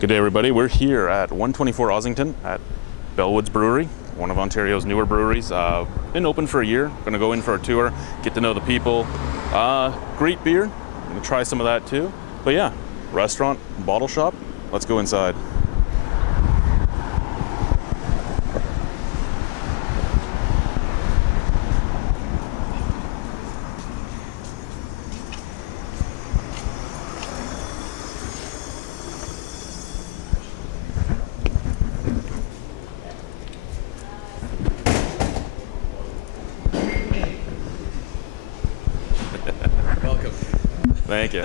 Good day, everybody. We're here at 124 Ossington at Bellwoods Brewery, one of Ontario's newer breweries. Been open for a year. Going to go in for a tour, get to know the people. Great beer. Going to try some of that too. But yeah, restaurant, bottle shop. Let's go inside. Welcome. Thank you.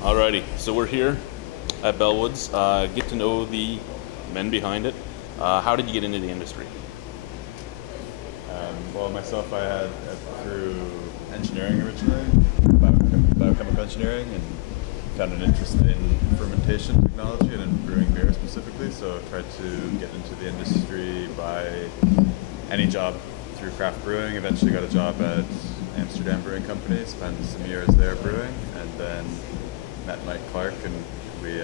Alrighty, so we're here at Bellwoods. Get to know the men behind it. How did you get into the industry? Well, myself, I had through engineering originally, biochemical engineering, and found an interest in fermentation technology and in brewing beer specifically. So I tried to get into the industry by any job through craft brewing. Eventually got a job at Amsterdam Brewing Company, spent some years there brewing, and then met Mike Clark, and we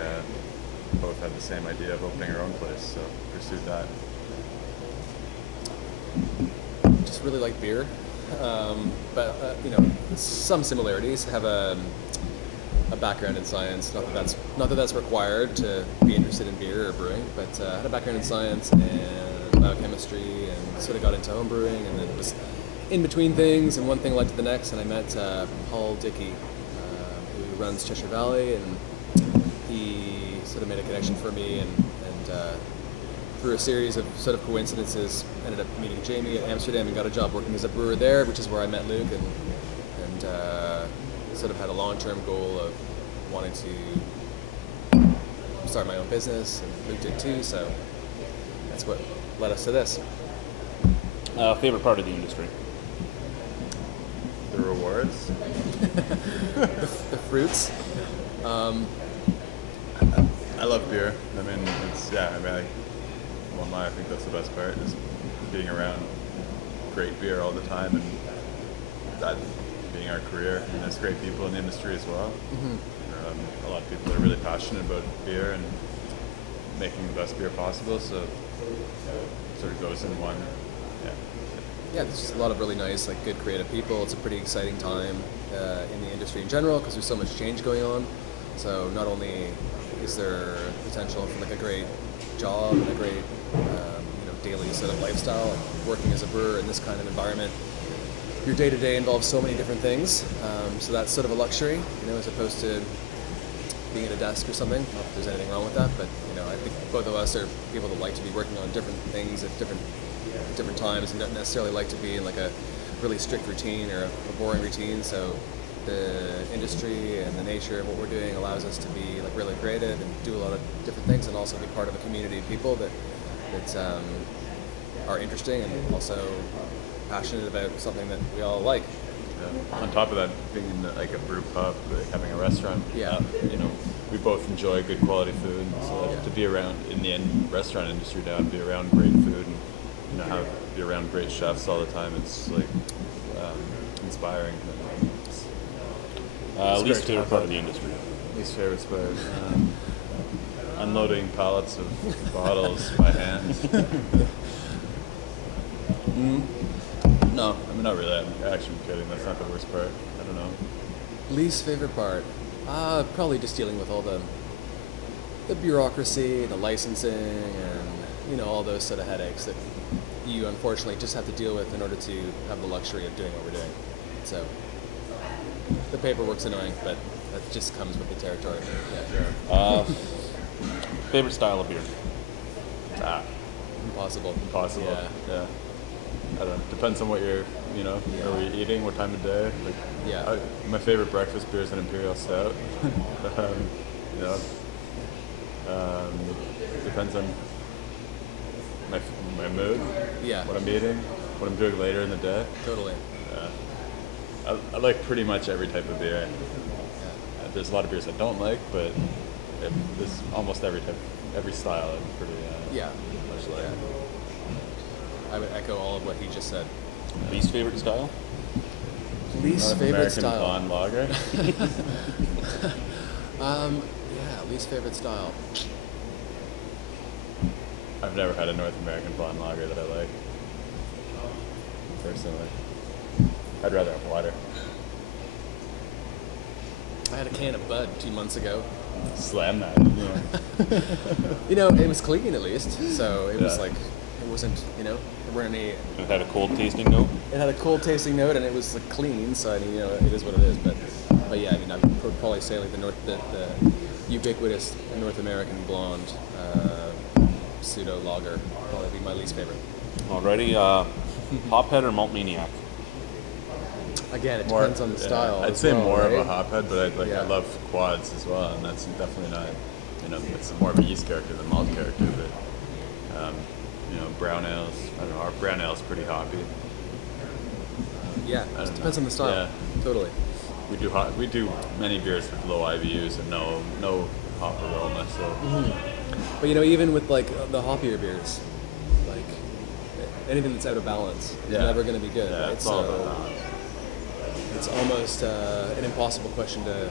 both had the same idea of opening our own place, so pursued that. Just really like beer, but you know, some similarities. Have a background in science. Not that that's required to be interested in beer or brewing, but had a background in science and biochemistry, and sort of got into home brewing, and then was in between things, and one thing led to the next, and I met Paul Dickey, who runs Cheshire Valley, and he sort of made a connection for me, and through a series of sort of coincidences, ended up meeting Jamie at Amsterdam and got a job working as a brewer there, which is where I met Luke, and sort of had a long-term goal of wanting to start my own business, and Luke did too, so that's what led us to this. Favorite part of the industry? The rewards. The fruits. I love beer. I mean, I think that's the best part, is being around great beer all the time, and that being our career. And there's great people in the industry as well. Mm-hmm. A lot of people are really passionate about beer and making the best beer possible, so it sort of goes in one. Yeah, there's just a lot of really nice, like, good creative people. It's a pretty exciting time in the industry in general, because there's so much change going on. So not only is there potential for like a great job and a great daily sort of lifestyle, like working as a brewer in this kind of environment, your day-to-day involves so many different things, so that's sort of a luxury, as opposed to being at a desk or something. Not that there's anything wrong with that, but I think both of us are people that like to be working on different things at different times, and don't necessarily like to be in like a really strict routine or a boring routine. So the industry and the nature of what we're doing allows us to be like really creative and do a lot of different things, and also be part of a community of people that are interesting and also passionate about something that we all like. Yeah. On top of that, being in like a brew pub, like having a restaurant, we both enjoy good quality food, and so to be around in the restaurant industry now, and be around great food, and be around great chefs all the time, it's like inspiring. Least favorite part of the industry? Least favorite part? Unloading pallets of bottles by hand. No, I mean, not really. I'm actually kidding. That's not the worst part. I don't know. Least favorite part? Probably just dealing with all the bureaucracy, the licensing, and all those sort of headaches that you unfortunately just have to deal with in order to have the luxury of doing what we're doing. So the paperwork's annoying, but that just comes with the territory. Yeah. Favorite style of beer? Impossible. Yeah. I don't know. Depends on what you're, are we eating, what time of day? Like, my favorite breakfast beer is an Imperial Stout. Depends on my mood, what I'm eating, what I'm doing later in the day. Totally. I like pretty much every type of beer. There's a lot of beers I don't like, but there's almost every style I'm pretty much like. Yeah. I would echo all of what he just said. Least favorite style? Least North favorite American style. blonde lager. Least favorite style. I've never had a North American blonde lager that I like. Personally, I'd rather have water. I had a can of Bud 2 months ago. Slam that. You know, it was clean at least, so it was Yeah. like, it wasn't, there weren't any. It had a cold tasting note. It had a cold tasting note, and it was like clean. So I mean, it is what it is. But yeah, I mean, I would probably say like the ubiquitous North American blonde pseudo lager probably be my least favorite. Alrighty, hophead or malt maniac? Again, it depends on the style. I'd as say well, more of right? a hophead, but Yeah. I love quads as well, and that's definitely not, it's more of a yeast character than malt character. But brown ales, I don't know, our brown ale's pretty hoppy. Yeah, I it don't depends know. on the style. Yeah. Totally. We do many beers with low IBUs and no hop aroma. So But even with like the hoppier beers, like anything that's out of balance is Yeah. never going to be good, yeah, right? it's all about balance. It's almost an impossible question to.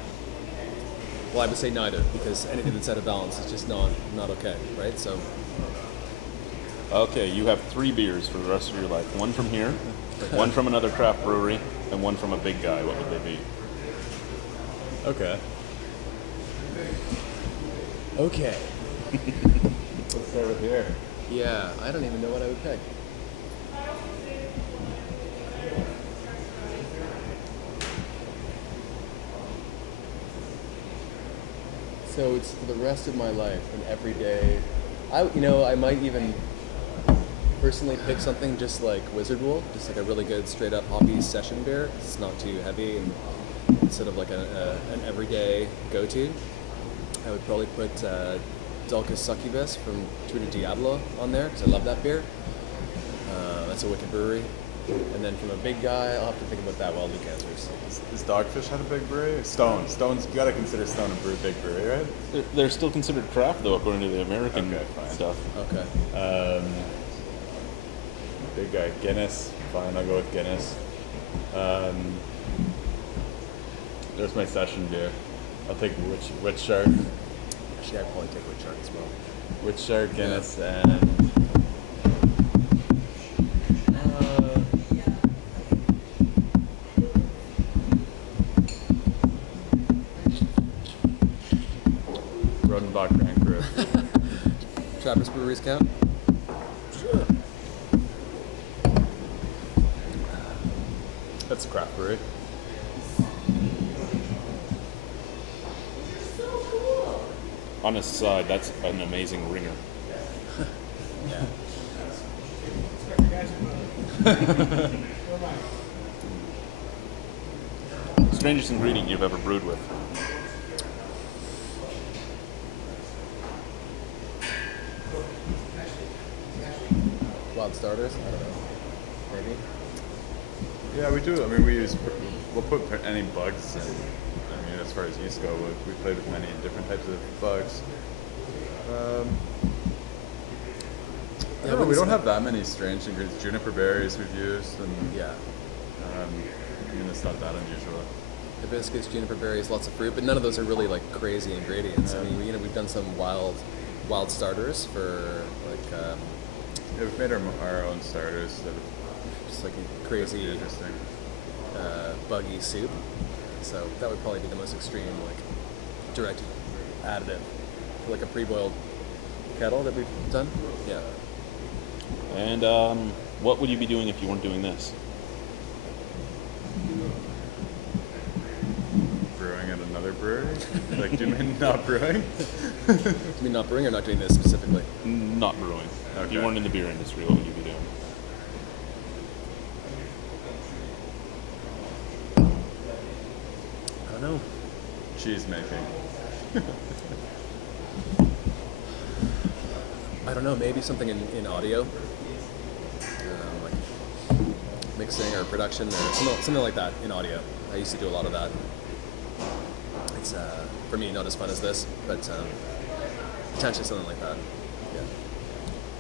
Well, I would say neither, because anything that's out of balance is just not okay, right? So Okay, you have 3 beers for the rest of your life. One from here, one from another craft brewery, and one from a big guy. What would they be? Okay. okay, Let's start with here. yeah, I don't even know what I would pick. So it's for the rest of my life and every day. I might even personally pick something just like Wizard Wool, just like a really good straight up hoppy session beer. It's not too heavy and instead of like an everyday go-to. I would probably put Dulcus Succubus from True to Diablo on there because I love that beer. That's a wicked brewery. And then from a big guy, I'll have to think about that while Luke answers. Does Dogfish have a big brewery? Stone's, you gotta consider Stone a big brewery, right? They're still considered craft, though, according to the American Okay, fine. stuff. Okay. Big guy, Guinness. Fine, I'll go with Guinness. There's my session beer. I'll take Witch Shark. Actually, I'd probably take Witch Shark as well. Witch Shark, Guinness, and Rodenbach Grand Cru. Trappers Breweries count? Sure. That's a craft brewery. On a side, that's an amazing ringer. Strangest ingredient you've ever brewed with? Wild starters? I don't know. Maybe. Yeah, we do. I mean, we'll put any bugs in. I mean, as far as yeast go, we played with many different types of bugs. I don't know, we don't have that many strange ingredients. Juniper berries we've used, and Yeah. it's not that unusual. Hibiscus, juniper berries, lots of fruit, but none of those are really like crazy ingredients. I mean, we've done some wild starters for like Yeah, we've made our own starters that are just like a crazy interesting. buggy soup. So that would probably be the most extreme, like direct additive, like a pre-boiled kettle that we've done. Yeah. And what would you be doing if you weren't doing this? Brewing at another brewery? Like, do you mean not brewing? Do you mean not brewing or not doing this specifically? Not brewing. If you Okay. weren't in the beer industry, what would you be doing? I don't know. Cheese making. I don't know. Maybe something in audio. Like mixing or production or something like that in audio. I used to do a lot of that. It's for me not as fun as this, but potentially something like that.